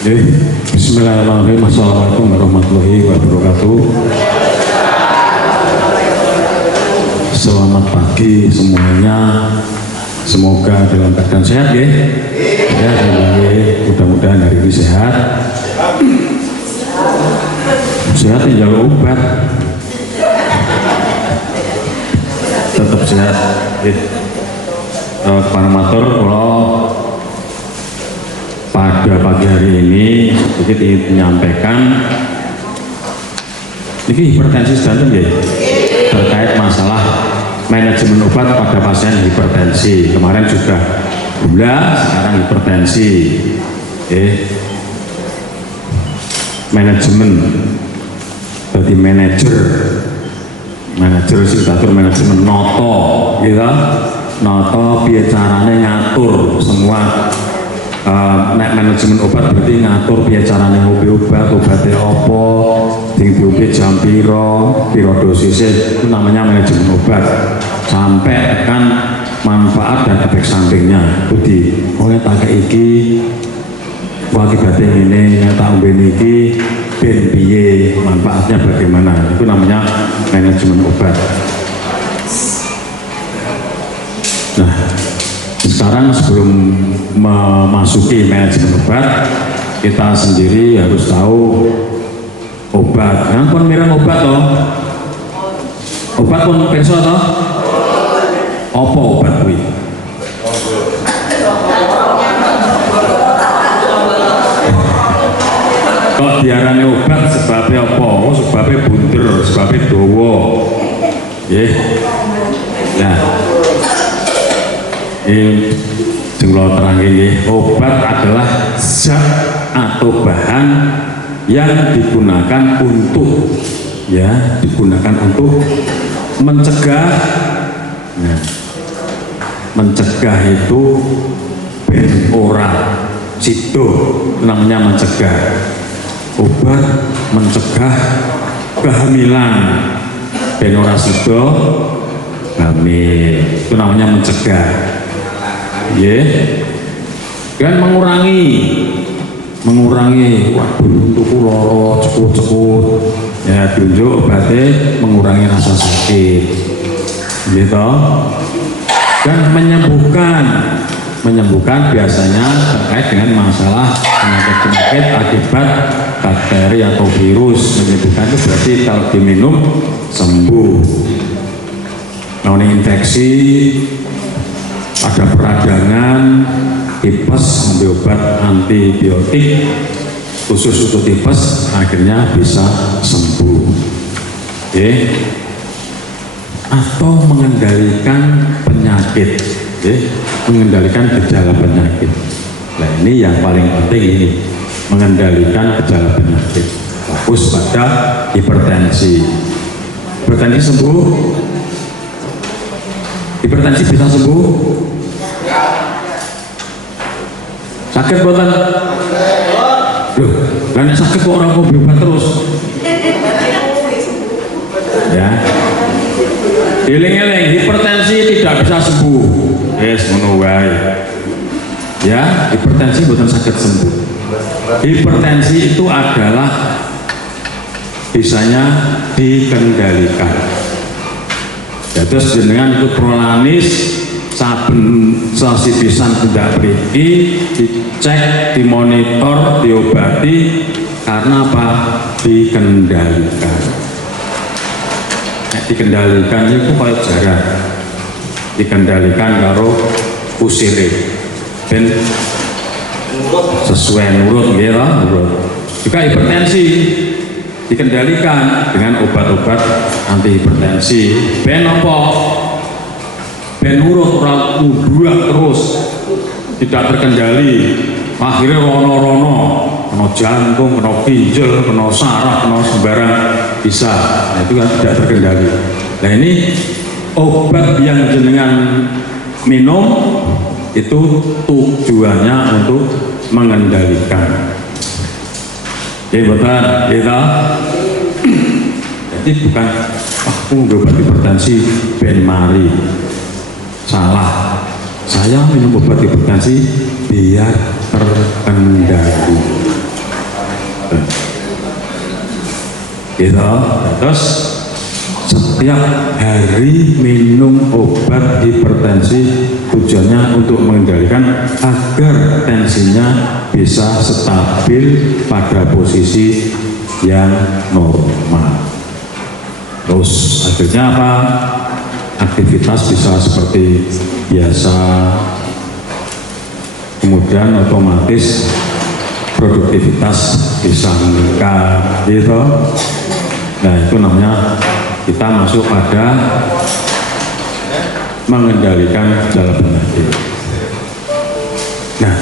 Bismillahirrahmanirrahim. Assalamualaikum warahmatullahi wabarakatuh. Selamat pagi semuanya. Semoga dalam keadaan sehat ya. Ya, mudah-mudahan hari ini sehat. Sehat ya, jangan obat. Tetap sehat. Para matur, kalau pada pagi hari ini sedikit ingin menyampaikan ini hipertensi jantung ya, terkait masalah manajemen obat pada pasien hipertensi. Kemarin sudah gula, sekarang hipertensi. Manajemen berarti manajer sing atur manajemen noto gitu, noto piye carane ngatur semua. Nek manajemen obat berarti ngatur piye carane ngombe obatnya apa, diombe jam piro dosisnya, itu namanya manajemen obat sampai kan manfaat dan efek sampingnya. Jadi oleh tak iki akibatnya ini nyata ombe niki ben piye, manfaatnya bagaimana, itu namanya manajemen obat. Nah, sekarang sebelum memasuki manajemen obat, kita sendiri harus tahu obat. Yang pun mireng obat toh, obat pun perso toh, apa obat kuwi? Kok diarani obat sebabnya apa? Oh, sebabnya bunder, sebabnya dawa. Nah, ini jenglo terang ini, obat adalah zat atau bahan yang digunakan untuk mencegah. Nah, mencegah itu ben ora sido, namanya mencegah. Obat mencegah kehamilan, ben ora sido hamil, itu namanya mencegah. Dan mengurangi waduh tuku loro cekut ya, tunjuk obatnya mengurangi rasa sakit gitu. Dan menyembuhkan biasanya terkait dengan masalah penyakit akibat bakteri atau virus. Menyembuhkan itu berarti kalau diminum sembuh. Nah, infeksi, ada peradangan, tipes, obat antibiotik khusus untuk tipes, akhirnya bisa sembuh. Atau mengendalikan penyakit, mengendalikan gejala penyakit. Nah, ini yang paling penting, ini mengendalikan gejala penyakit. Fokus pada hipertensi. Hipertensi sembuh. Hipertensi bisa sembuh? Sakit boten? Loh, karena sakit kok orang mau berobat terus? Ya, eling-eling, hipertensi tidak bisa sembuh. Ngono wae. Ya, hipertensi boten sakit sembuh. Hipertensi itu adalah bisanya dikendalikan. Ya, terus jenengan ikut prolanis saben sasi pisan tidak beriki, dicek, dimonitor, diobati, karena apa? Dikendalikan. Dikendalikan itu kayak jarak, dikendalikan karo kusire, ben sesuai nurut gitu. Juga hipertensi dikendalikan dengan obat-obat anti hipertensi. Ben apa? Ben nurut, ora mudhuak terus, tidak terkendali. Akhirnya rono-rono, kena jantung, kena ginjal, kena saraf, kena sembarang bisa. Nah, itu kan tidak terkendali. Nah, ini obat yang jenengan minum itu tujuannya untuk mengendalikan. Betul, gitu. Jadi bukan aku obat hipertensi ben mari. Salah. Saya minum obat hipertensi biar terkendali. gitu. Terus setiap hari minum obat hipertensi tujuannya untuk mengendalikan agar tensinya bisa stabil pada posisi yang normal. Terus akhirnya apa? Aktivitas bisa seperti biasa, kemudian otomatis produktivitas bisa meningkat gitu. Nah itu namanya kita masuk pada mengendalikan gejala penyakit. Nah,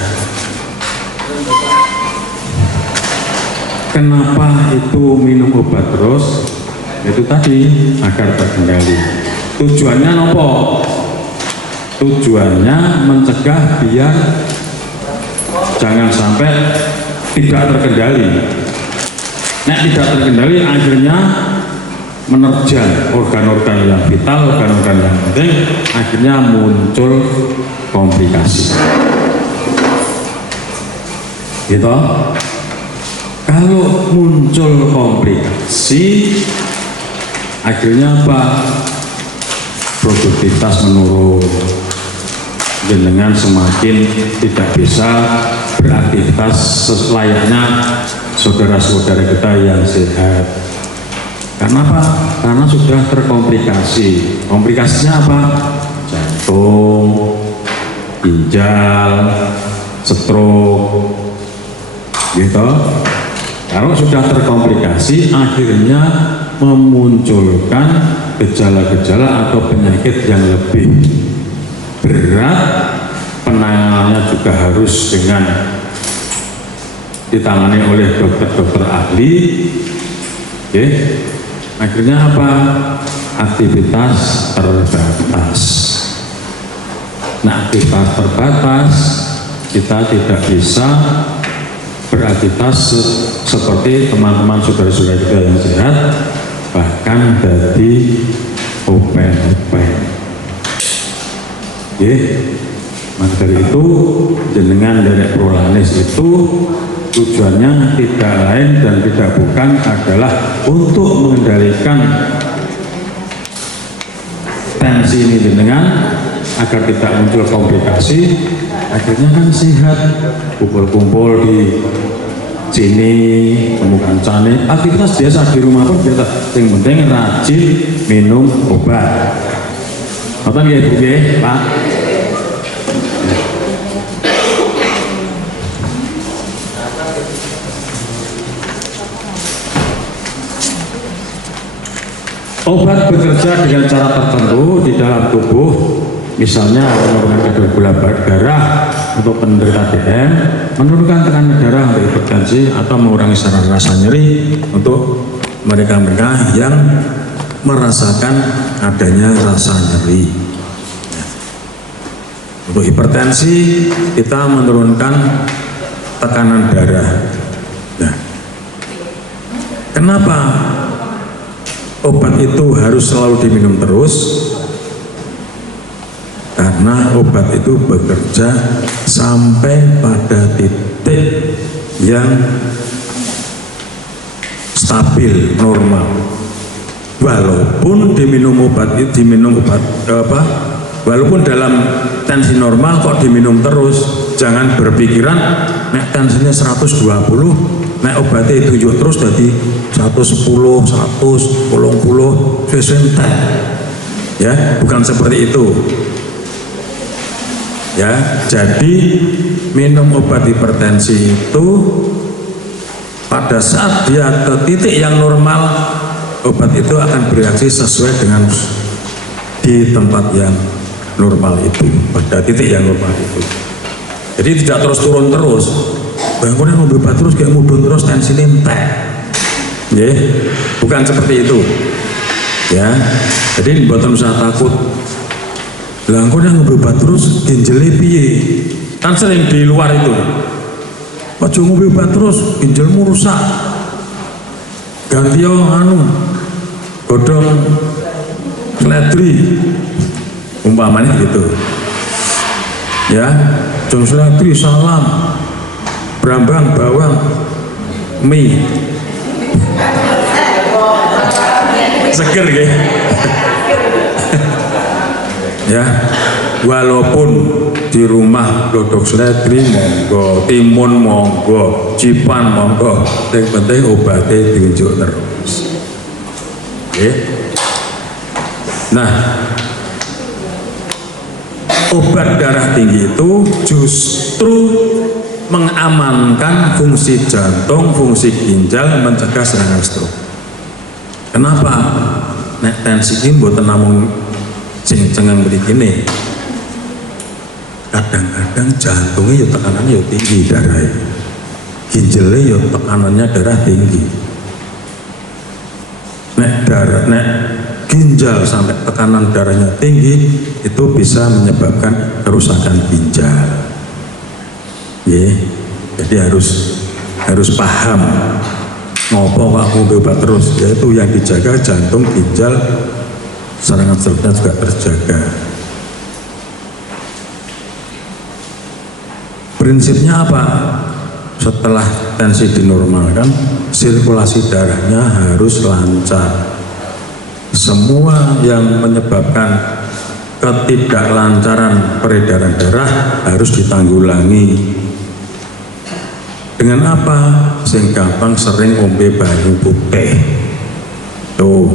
kenapa itu minum obat terus? Itu tadi agar terkendali. Tujuannya nopo? Tujuannya mencegah biar jangan sampai tidak terkendali. Nah, tidak terkendali akhirnya menerjang organ-organ yang vital, organ-organ yang penting, akhirnya muncul komplikasi. Gitu. Kalau muncul komplikasi, akhirnya apa? Produktivitas menurun, dengan semakin tidak bisa beraktivitas selayaknya saudara-saudara kita yang sehat. Karena apa? Karena sudah terkomplikasi. Komplikasinya apa? Jantung, ginjal, stroke, gitu. Kalau sudah terkomplikasi, akhirnya memunculkan gejala-gejala atau penyakit yang lebih berat, penanganannya juga harus dengan ditangani oleh dokter-dokter ahli. Oke. Akhirnya apa? Aktivitas terbatas. Nah, aktivitas terbatas, kita tidak bisa beraktivitas seperti teman-teman saudara-saudara kita yang sehat, bahkan dari open. Oke. Maka dari itu, jenengan dari Prolanis itu tujuannya tidak lain dan tidak bukan adalah untuk mengendalikan tensi ini jenengan agar tidak muncul komplikasi. Akhirnya kan sehat, kumpul-kumpul di sini, temukan cane, aktivitas biasa di rumah pun biasa. Yang penting rajin minum obat. Apa ya Bu Pak? Obat bekerja dengan cara tertentu di dalam tubuh, misalnya menurunkan kadar gula darah untuk penderita DM, menurunkan tekanan darah untuk hipertensi, atau mengurangi rasa nyeri untuk mereka-mereka yang merasakan adanya rasa nyeri. Untuk hipertensi, kita menurunkan tekanan darah. Nah, kenapa obat itu harus selalu diminum terus? Karena obat itu bekerja sampai pada titik yang stabil, normal. Walaupun walaupun dalam tensi normal kok diminum terus, jangan berpikiran nek tensinya 120, nek obatnya ditunjuk terus jadi 110, 100, 80, sesentek. Ya, bukan seperti itu. Ya, jadi minum obat hipertensi itu pada saat dia ke titik yang normal, obat itu akan bereaksi sesuai dengan di tempat yang normal itu, pada titik yang normal itu. Jadi tidak terus turun terus. Bangunnya ngobrol obat terus kayak mudun terus tensi entek. Ya, bukan seperti itu. Ya, jadi buatan usah takut. Langkau yang ngobrol terus ginjalnya piye? Kan sering di luar itu. Ojo ngobrol terus ginjalmu rusak. Ganti godong seledri, umpamanya gitu. Ya, jong seledri, salam, brambang, bawang, mie. seger nggih. Ya, walaupun di rumah godhog sledri monggo, timun monggo, cipan monggo, yang penting obatnya diunjuk terus. Oke. Nah, obat darah tinggi itu justru mengamankan fungsi jantung, fungsi ginjal, mencegah serangan stroke. Kenapa? Nek tensi ini mboten namung cengang begini. Kadang-kadang jantungnya ya tekanannya ya tinggi darahnya, ginjalnya ya tekanannya darah tinggi. Nek ginjal sampai tekanan darahnya tinggi itu bisa menyebabkan kerusakan ginjal. Jadi harus paham ngopo kok ngombe obat terus, yaitu yang dijaga jantung, ginjal, serangan stroke juga terjaga. Prinsipnya apa? Setelah tensi dinormalkan, sirkulasi darahnya harus lancar. Semua yang menyebabkan ketidaklancaran peredaran darah harus ditanggulangi. Dengan apa? Sing gampang sering ombe banyu putih. Tuh,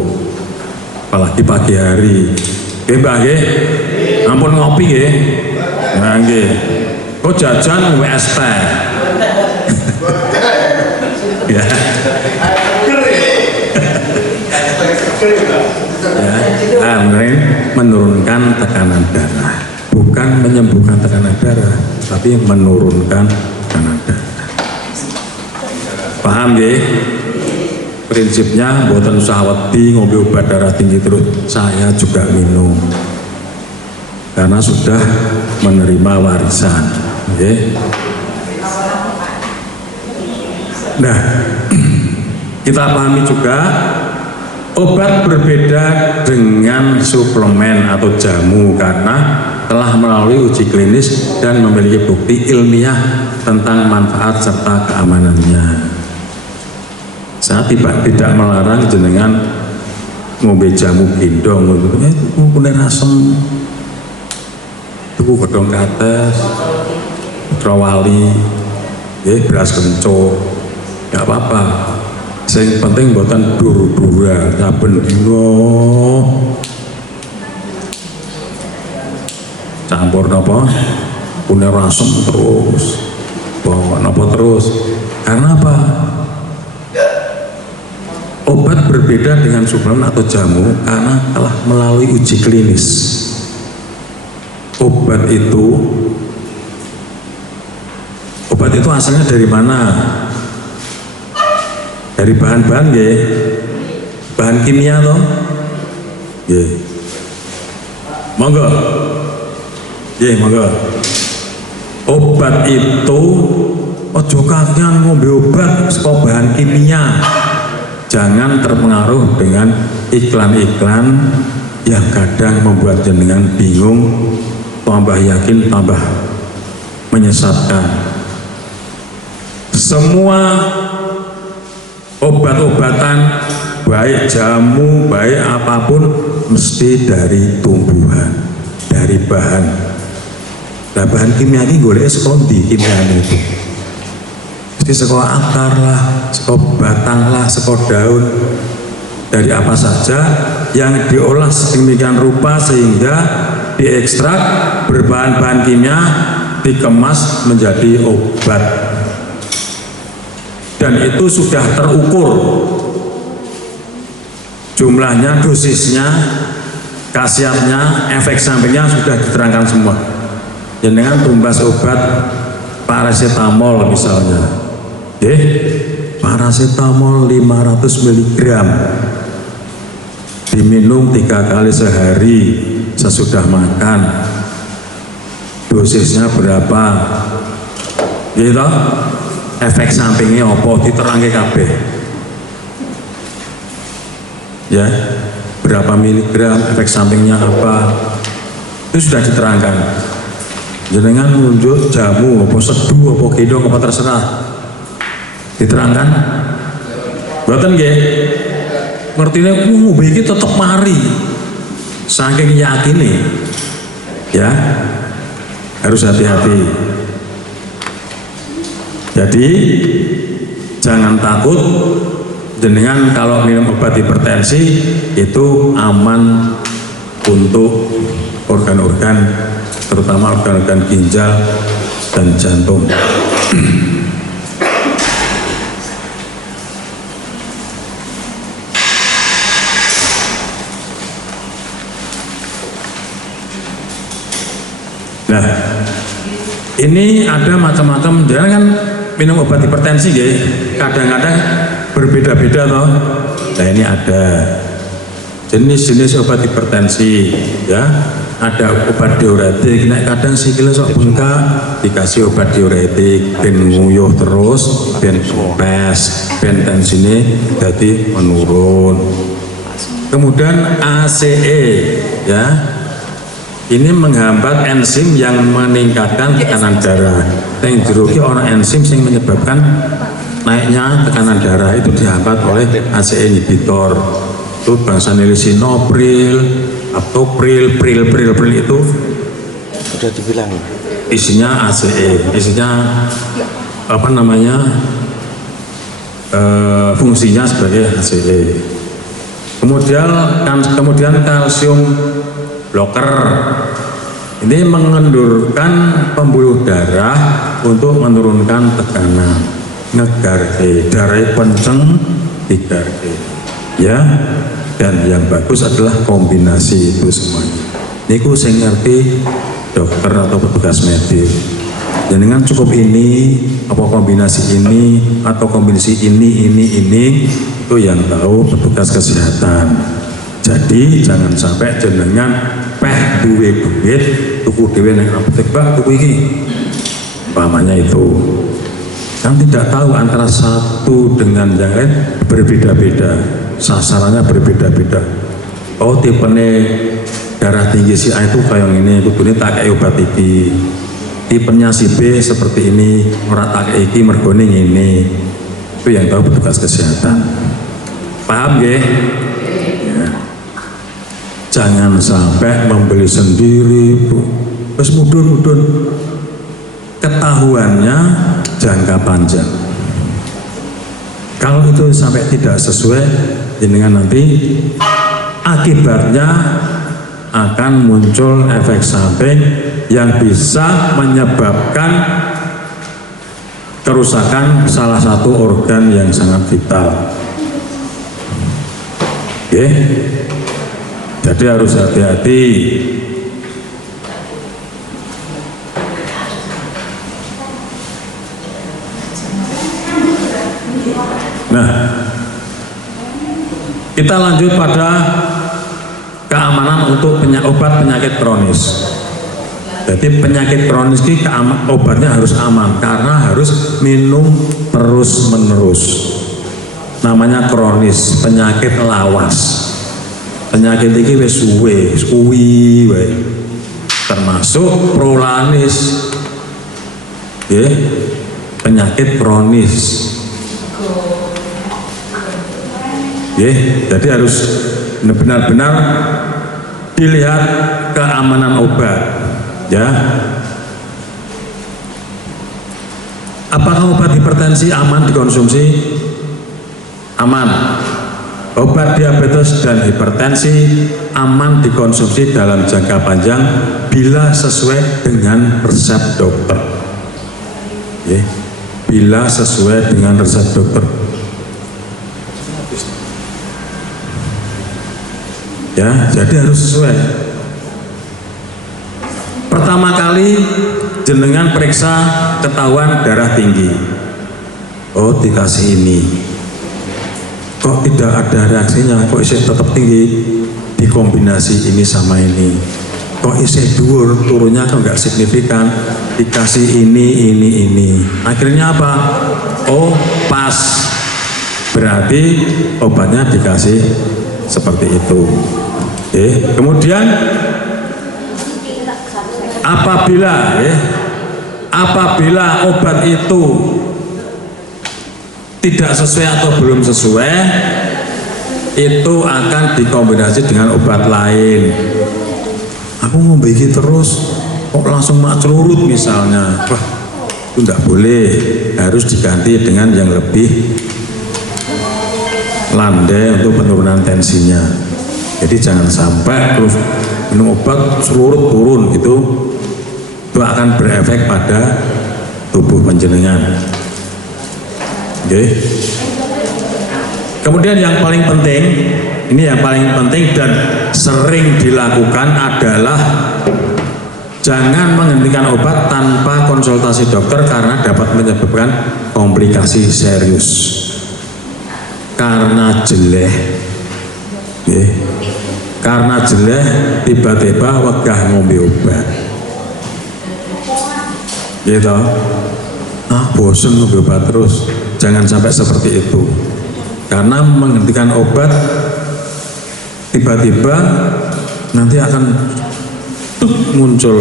apalagi pagi hari. Nggih Mbah nggih. Ampun ngopi nggih. Nah nggih. Kok jajan WS teh. Ya. Ya, menurunkan tekanan darah, bukan menyembuhkan tekanan darah, tapi menurunkan tekanan darah. Paham ya? Prinsipnya buatan usah wedi ngombe obat darah tinggi terus. Saya juga minum karena sudah menerima warisan. Okay? Nah, kita pahami juga obat berbeda dengan suplemen atau jamu karena telah melalui uji klinis dan memiliki bukti ilmiah tentang manfaat serta keamanannya. Saya tidak melarang jenengan ngombe jamu gendong, kulit asem, tuku godhong kates, trawali, beras kencur, gak apa-apa. Yang penting buatan dur-duran, saben dino campur napa, kulit asem terus, bawa napa terus. Karena apa? Obat berbeda dengan suplemen atau jamu karena telah melalui uji klinis. Obat itu asalnya dari mana? Dari bahan-bahan ya, bahan kimia toh, ya. Monggo, ya monggo. Obat itu ojo kakean ngombe obat saka bahan kimia. Jangan terpengaruh dengan iklan-iklan yang kadang membuat jenengan bingung, tambah yakin, tambah menyesatkan. Semua obat-obatan, baik jamu, baik apapun, mesti dari tumbuhan, dari bahan. Nah, bahan kimia ini golek sekondi kimia itu. Jadi sekolah akar lah, sekolah batang lah, sekolah daun, dari apa saja yang diolah sedemikian rupa sehingga diekstrak berbahan-bahan kimia, dikemas menjadi obat. Dan itu sudah terukur jumlahnya, dosisnya, khasiatnya, efek sampingnya sudah diterangkan semua. Dengan tumbas obat paracetamol misalnya. Paracetamol 500 mg diminum 3 kali sehari sesudah makan. Dosisnya berapa? Gitu? Efek sampingnya apa? Diterangke kabeh. Ya, berapa miligram? Efek sampingnya apa? Itu sudah diterangkan. Jenengan nunjuk jamu, apa seduh, apa gendong, apa terserah. Diterangkan? Boten nggih? ngertine ngombe iki tetep mari. Saking yakine. Ya. Harus hati-hati. Jadi jangan takut jenengan kalau minum obat hipertensi itu aman untuk organ-organ, terutama organ-organ ginjal dan jantung. Nah, ini ada macam-macam. Jangan kan minum obat hipertensi ya, kadang-kadang berbeda-beda toh. Nah, ini ada jenis-jenis obat hipertensi ya. Ada obat diuretik, nek kadang sikile sok bengkak dikasih obat diuretik ben nguyuh terus, ben pes, ben tensine jadi menurun. Kemudian ACE ya. Ini menghambat enzim yang meningkatkan tekanan darah. Yang jeruki orang enzim yang menyebabkan naiknya tekanan darah itu dihambat oleh ACE inhibitor. Itu bahasa lisinopril, aptopril, pril itu sudah dibilang. Isinya ACE, isinya apa namanya? Fungsinya sebagai ACE. Kemudian kalsium blocker ini mengendurkan pembuluh darah untuk menurunkan tekanan, ngegarke darah penceng digarke ya. Dan yang bagus adalah kombinasi itu semuanya. Niku sing ngerti dokter atau petugas medis. Jenengan cukup ini apa kombinasi ini atau kombinasi ini itu yang tahu petugas kesehatan. Jadi jangan sampai jenengan peh duwe duit tuku dhewe nang apotek Pak tuku iki. Umpamanya itu. Kan tidak tahu antara satu dengan yang lain berbeda-beda. Sasarannya berbeda-beda. Oh tipene darah tinggi si A itu kayak ini, kudune tak kayak obat iki. Tipenya si B seperti ini, ora tak kayak iki mergone ini. Itu yang tahu petugas kesehatan. Paham nggih? Ya. Jangan sampai membeli sendiri, Bu. Terus mudun-mudun. Ketahuannya jangka panjang. Kalau itu sampai tidak sesuai, dengan nanti akibatnya akan muncul efek samping yang bisa menyebabkan kerusakan salah satu organ yang sangat vital. Oke, jadi harus hati-hati. Nah, kita lanjut pada keamanan untuk obat penyakit kronis. Jadi penyakit kronis ini obatnya harus aman karena harus minum terus-menerus. Namanya kronis, penyakit lawas. Penyakit ini wis suwi wae. Termasuk prolanis. Penyakit kronis. Jadi harus benar-benar dilihat keamanan obat, ya. Apakah obat hipertensi aman dikonsumsi? Aman. Obat diabetes dan hipertensi aman dikonsumsi dalam jangka panjang bila sesuai dengan resep dokter. Bila sesuai dengan resep dokter. Ya, jadi harus sesuai. Pertama kali jenengan periksa ketahuan darah tinggi. Oh, dikasih ini. Kok tidak ada reaksinya? Kok isi tetap tinggi? Dikombinasi ini sama ini. Kok isi dhuwur, turunnya kok nggak signifikan? Dikasih ini. Akhirnya apa? Oh, pas. Berarti obatnya dikasih seperti itu. Kemudian apabila obat itu tidak sesuai atau belum sesuai, itu akan dikombinasi dengan obat lain. Aku ngombe iki terus kok langsung mak celurut misalnya, wah itu tidak boleh, harus diganti dengan yang lebih landai untuk penurunan tensinya. Jadi jangan sampai terus minum obat celurut turun gitu, itu akan berefek pada tubuh panjenengan. Oke. Kemudian yang paling penting, ini yang paling penting dan sering dilakukan adalah jangan menghentikan obat tanpa konsultasi dokter karena dapat menyebabkan komplikasi serius. Karena jeleh, karena jeleh tiba-tiba wegah ngombe obat, gitu. Bosen ngombe obat terus, jangan sampai seperti itu. Karena menghentikan obat tiba-tiba nanti akan muncul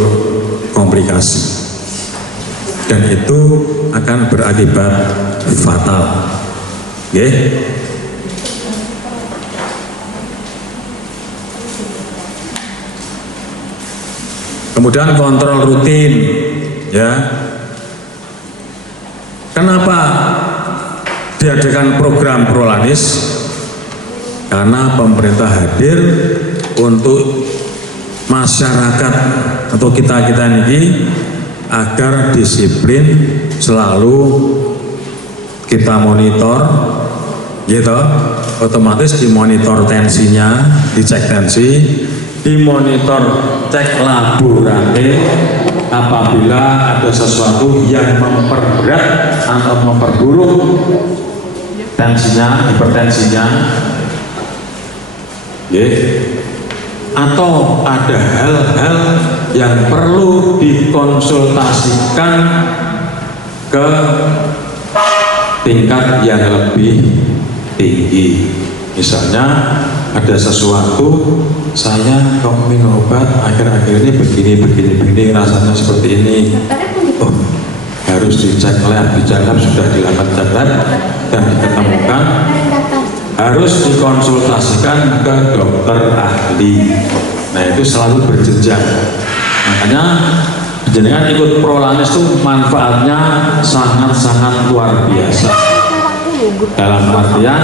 komplikasi dan itu akan berakibat fatal. Oke? Kemudian kontrol rutin, ya. Kenapa diadakan program Prolanis? Karena pemerintah hadir untuk masyarakat atau kita ini agar disiplin, selalu kita monitor, gitu. Otomatis dimonitor tensinya, dicek tensi, dimonitor cek laboratorium. Apabila ada sesuatu yang memperberat atau memperburuk tensinya, hipertensinya, atau ada hal-hal yang perlu dikonsultasikan ke tingkat yang lebih tinggi. Misalnya ada sesuatu, saya kok minum obat akhir-akhir ini begini rasanya seperti ini, oh harus dicek lab, sudah dilakukan cek lab dan diketemukan harus dikonsultasikan ke dokter ahli. Nah itu selalu berjenjang. Makanya jenengan ikut Prolanis itu manfaatnya sangat-sangat luar biasa. Dalam artian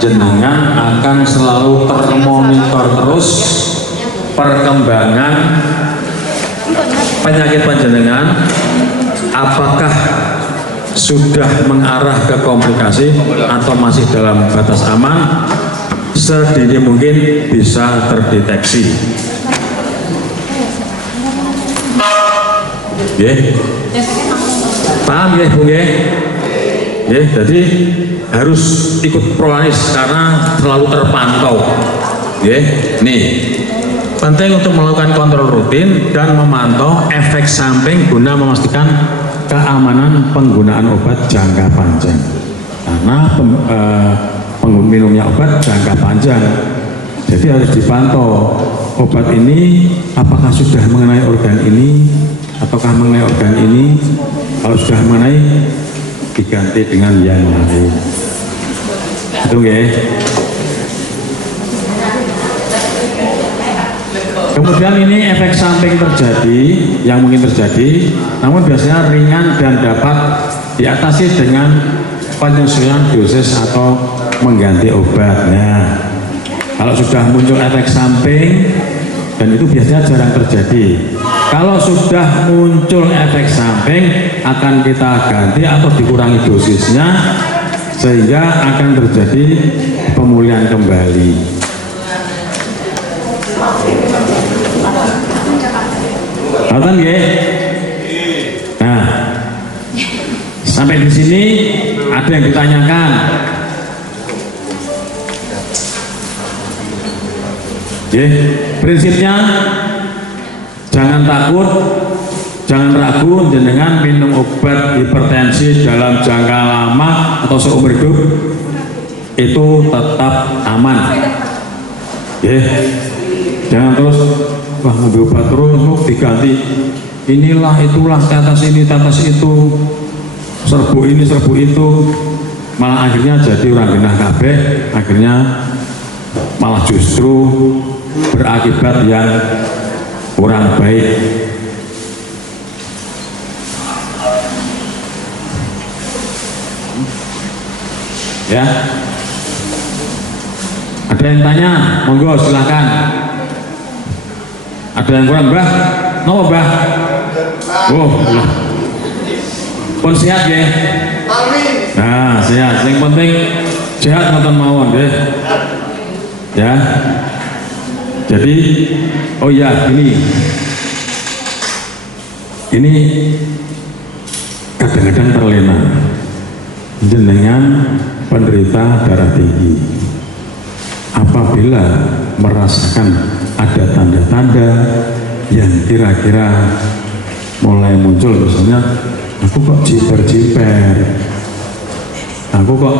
jenengan akan selalu termonitor terus perkembangan penyakit panjenengan, apakah sudah mengarah ke komplikasi atau masih dalam batas aman, sedini mungkin bisa terdeteksi. Paham ya Bu? Jadi harus ikut Prolanis karena selalu terpantau. Nih, penting untuk melakukan kontrol rutin dan memantau efek samping guna memastikan keamanan penggunaan obat jangka panjang. Karena minumnya obat jangka panjang, jadi harus dipantau obat ini apakah sudah mengenai organ ini ataukah mengenai organ ini. Kalau sudah mengenai, diganti dengan yang lain. Itu Kemudian ini efek samping terjadi, yang mungkin terjadi, namun biasanya ringan dan dapat diatasi dengan penyesuaian dosis atau mengganti obatnya. Kalau sudah muncul efek samping, dan itu biasanya jarang terjadi. Kalau sudah muncul efek samping, akan kita ganti atau dikurangi dosisnya, sehingga akan terjadi pemulihan kembali. Paham ya? Nah, sampai di sini ada yang ditanyakan. Prinsipnya jangan takut, jangan ragu jenengan minum obat hipertensi dalam jangka lama atau seumur hidup itu tetap aman. Jangan terus wah ngambil obat terus diganti inilah itulah, tetes ini tetes itu, serbu ini serbu itu, malah akhirnya jadi orang genah kabeh, akhirnya malah justru berakibat yang kurang baik. Ya, ada yang tanya, monggo silakan. Ada yang kurang, Mbah? No, Mbah? Oh, pun sehat ya? Nah, sehat. Yang penting sehat nonton mawon deh. Ya. Jadi, oh ya, ini kadang-kadang terlena. Jenengan penderita darah tinggi, apabila merasakan ada tanda-tanda yang kira-kira mulai muncul, misalnya aku kok jiper-jiper, aku kok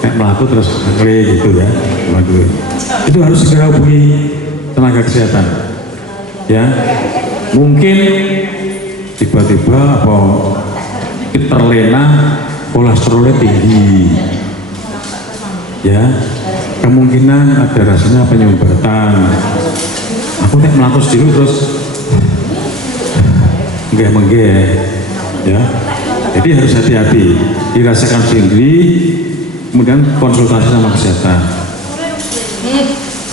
kayak melaku terus gitu ya, waduh, itu harus segera hubungi tenaga kesehatan. Ya, mungkin tiba-tiba apa terlena, kolesterolnya tinggi, ya, kemungkinan ada rasanya penyumbatan. Aku nek melakukan dulu terus menggeh, ya. Jadi harus hati-hati, dirasakan sendiri, kemudian konsultasi sama kesehatan.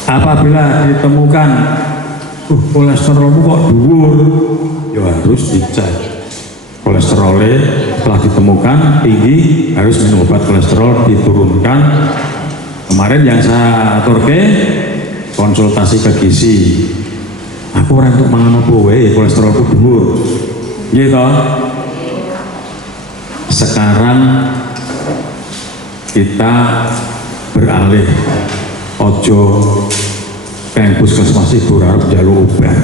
Apabila ditemukan, kolesterolmu kok dhuwur, ya harus dicek. Kolesterolnya telah ditemukan tinggi, harus minum obat kolesterol diturunkan. Kemarin yang saya aturke konsultasi ke gizi, aku orang untuk mangan apa wae kolesterolku dhuwur, gitu. Sekarang kita beralih, ojo kayak puskesmas ibu harap jalur obat.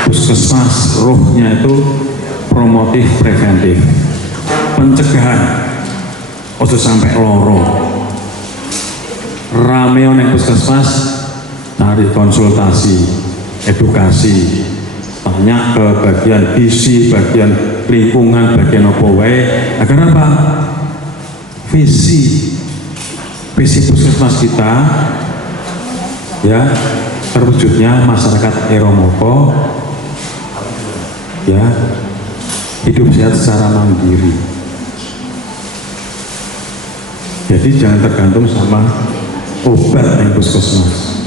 Puskesmas rohnya itu promotif preventif, pencegahan, ojo sampai loro. Rame yang puskesmas cari konsultasi, edukasi, tanya ke bagian gizi, bagian lingkungan, bagian apa wae. Agar apa? Visi puskesmas kita, ya, terwujudnya masyarakat Eromoko, ya, hidup sehat secara mandiri. Jadi jangan tergantung sama obat yang puskesmas,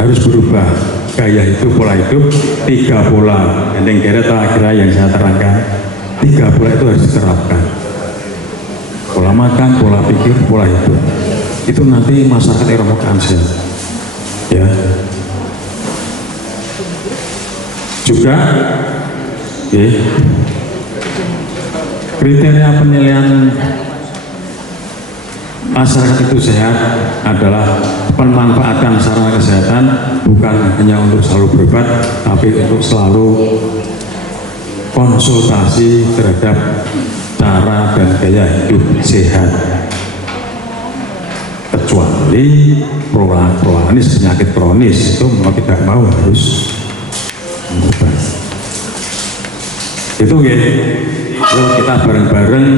harus berubah gaya hidup, pola hidup. 3 pola yang kira-kira yang saya terangkan, 3 pola itu harus diterapkan. Pola makan, pola pikir, pola hidup, itu nanti masyarakat Eropa akan sehat, ya. Juga kriteria penilaian masyarakat itu sehat adalah pemanfaatan sarana kesehatan bukan hanya untuk selalu berobat, tapi untuk selalu konsultasi terhadap cara dan gaya hidup sehat. Kecuali kronis, penyakit kronis itu mau tidak mau harus mengubah. Itu ya, kita bareng-bareng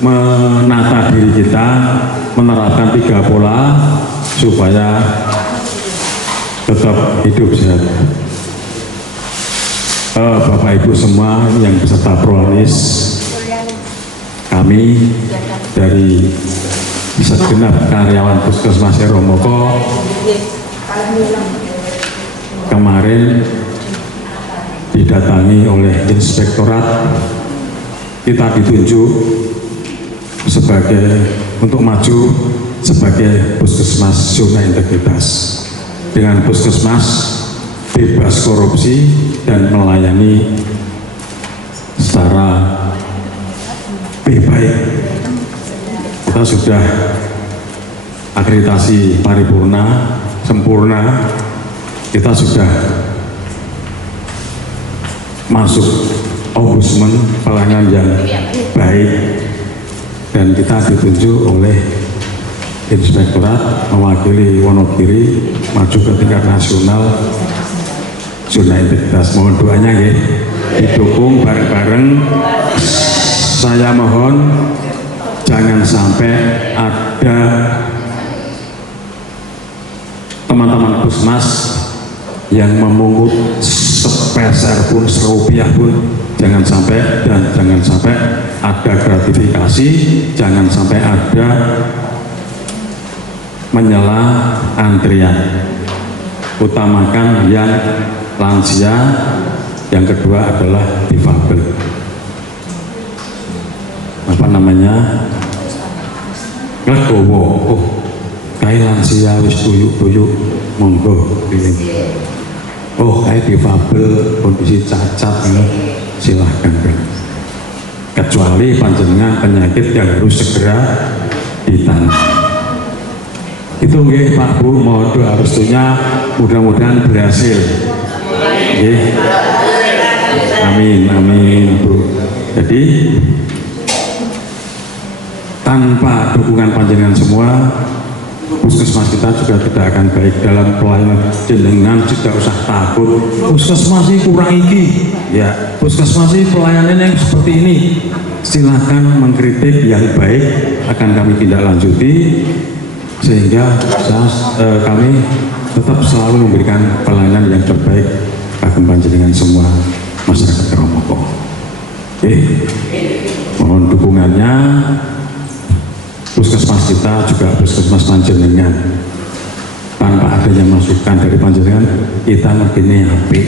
menata diri kita, menerapkan 3 pola supaya tetap hidup sehat. Bapak Ibu semua yang peserta Pronis, kami dari segenap karyawan Puskesmas Eromoko kemarin didatangi oleh inspektorat, kita ditunjuk sebagai untuk maju sebagai puskesmas zona integritas dengan puskesmas bebas korupsi dan melayani secara baik. Kita sudah akreditasi paripurna sempurna, kita sudah masuk ombudsman pelayanan yang baik, dan kita ditunjuk oleh inspektorat mewakili Wonogiri maju ke tingkat nasional zona integritas. Mohon doanya ya, didukung bareng-bareng. Saya mohon jangan sampai ada mas-mas yang memungut sepeser pun, serupiah pun jangan sampai, dan jangan sampai ada gratifikasi, jangan sampai ada menyela antrian. Utamakan yang lansia, yang kedua adalah difabel. Apa namanya? Legowo. Oh, kayak lansia wis tuyuk-tuyuk, monggo pilih. Oh, kayak difabel, kondisi cacat, silahkan. Kecuali panjenengan penyakit yang harus segera ditangani. Itu nggih Pak Bu, mohon doa restunya, mudah-mudahan berhasil. Nggih. Amin, amin Bu. Jadi tanpa dukungan panjenengan semua, puskesmas kita juga tidak akan baik dalam pelayanan. Jenengan tidak usah takut, puskesmas ini kurang iki. Ya, puskesmas ini pelayanan yang seperti ini. Silahkan mengkritik yang baik, akan kami tindak lanjuti sehingga kami tetap selalu memberikan pelayanan yang terbaik kagem panjenengan semua masyarakat Keromoko. Mohon dukungannya. Puskesmas kita juga puskesmas panjenengan. Tanpa adanya masukan dari panjenengan, kita ngertinya apik.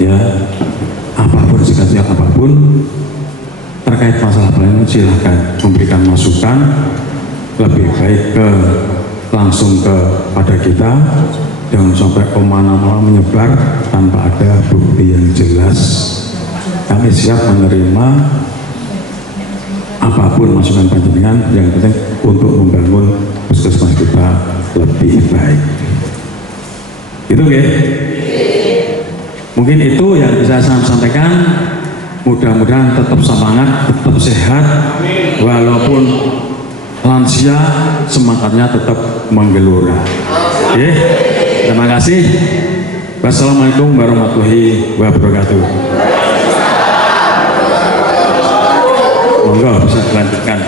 Ya, apapun sikapnya apapun terkait masalah pelayanan, silahkan memberikan masukan. Lebih baik langsung kepada kita, jangan sampai kemana-mana menyebar tanpa ada bukti yang jelas. Kami siap menerima apapun masukan panjenengan, yang penting untuk membangun puskesmas kita lebih baik. Itu ya. Mungkin itu yang bisa saya sampaikan. Mudah-mudahan tetap semangat, tetap sehat, walaupun lansia semangatnya tetap menggelora. Oke, terima kasih. Wassalamualaikum warahmatullahi wabarakatuh. Monggo bisa dilanjutkan.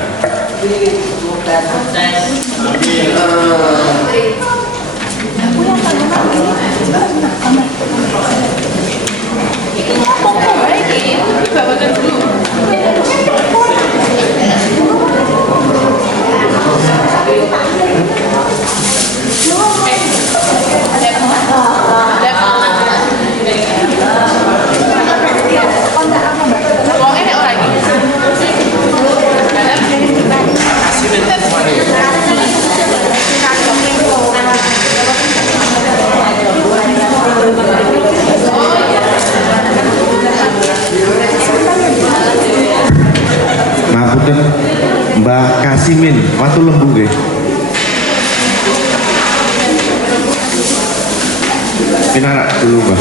Mbak Kasimin, Watu Lembu nggih. Pinarak dulu Mbak.